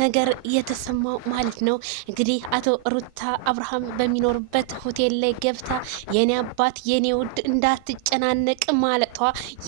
ነገር የተሰማው ማለት ነው። እንግዲህ አቶ ሩታ አብርሃም በሚኖርበት ሆቴል ላይ ገብታ የኔ አባት የኔ ውድ እንዳትጨናነቅ ማለቷ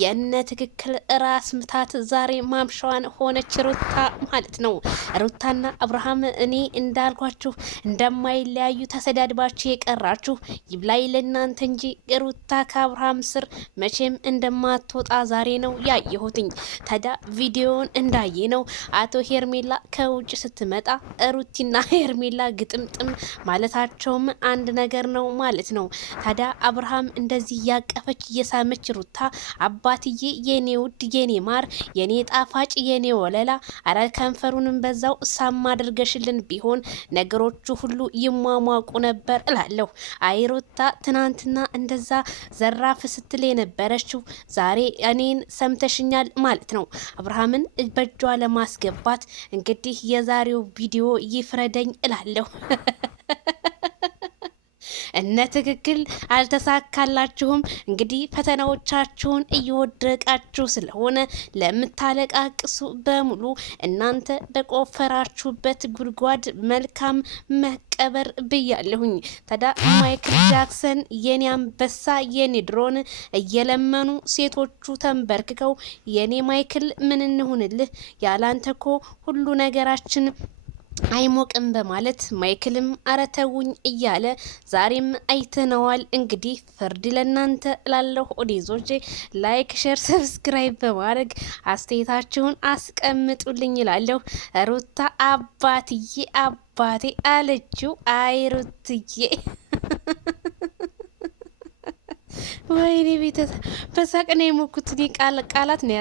የነ ትክክል ራስ ምታት ዛሬ ማምሻዋን ሆነች ሩታ ማለት ነው። ሩታና አብርሃም እኔ እንዳልኳችሁ እንደማይለያዩ ተሰዳድባችሁ የቀራችሁ ይብላኝ ለእናንተ እንጂ ሩታ ከአብርሃም ስር መቼም እንደማትወጣ ዛሬ ነው ያየሁትኝ። ታዲያ ቪዲዮውን እንዳየ ነው አቶ ሄርሜላ ከውጭ ስትመጣ ሩቲና ሄርሜላ ግጥምጥም ማለታቸውም አንድ ነገር ነው ማለት ነው። ታዲያ አብርሃም እንደዚህ ያቀፈች እየሳመች ሩታ አባትዬ የኔ ውድ የኔ ማር የኔ ጣፋጭ የኔ ወለላ አረ ከንፈሩንም በዛው ሳም አድርገሽልን ቢሆን ነገሮቹ ሁሉ ይሟሟቁ ነበር እላለሁ። አይ ሩታ ትናንትና እንደዛ ዘራፍ ስትል የነበረችው ዛሬ እኔን ሰምተሽኛል ማለት ነው። አብርሃምን በእጇ ለማስገባት እንግዲህ የዛሬው ቪዲዮ ይፍረደኝ እላለሁ። እነ ትክክል አልተሳካላችሁም። እንግዲህ ፈተናዎቻችሁን እየወደቃችሁ ስለሆነ ለምታለቃቅሱ በሙሉ እናንተ በቆፈራችሁበት ጉድጓድ መልካም መቀበር ብያለሁኝ። ታዲያ ማይክል ጃክሰን የኔ አንበሳ የኔ ድሮን እየለመኑ ሴቶቹ ተንበርክከው የኔ ማይክል ምን እንሁንልህ ያላንተ እኮ ሁሉ ነገራችን አይሞቅም በማለት ማይክልም አረተውኝ እያለ ዛሬም አይተነዋል። እንግዲህ ፍርድ ለናንተ ላለሁ ኦዲዞች ላይክ፣ ሼር፣ ሰብስክራይብ በማድረግ አስተያየታችሁን አስቀምጡልኝ ይላለሁ። ሩታ አባትዬ አባቴ አለችው። አይ ሩትዬ ወይኔ ቤተሰብ በሳቅ ነው የሞኩት። ቃላት ነው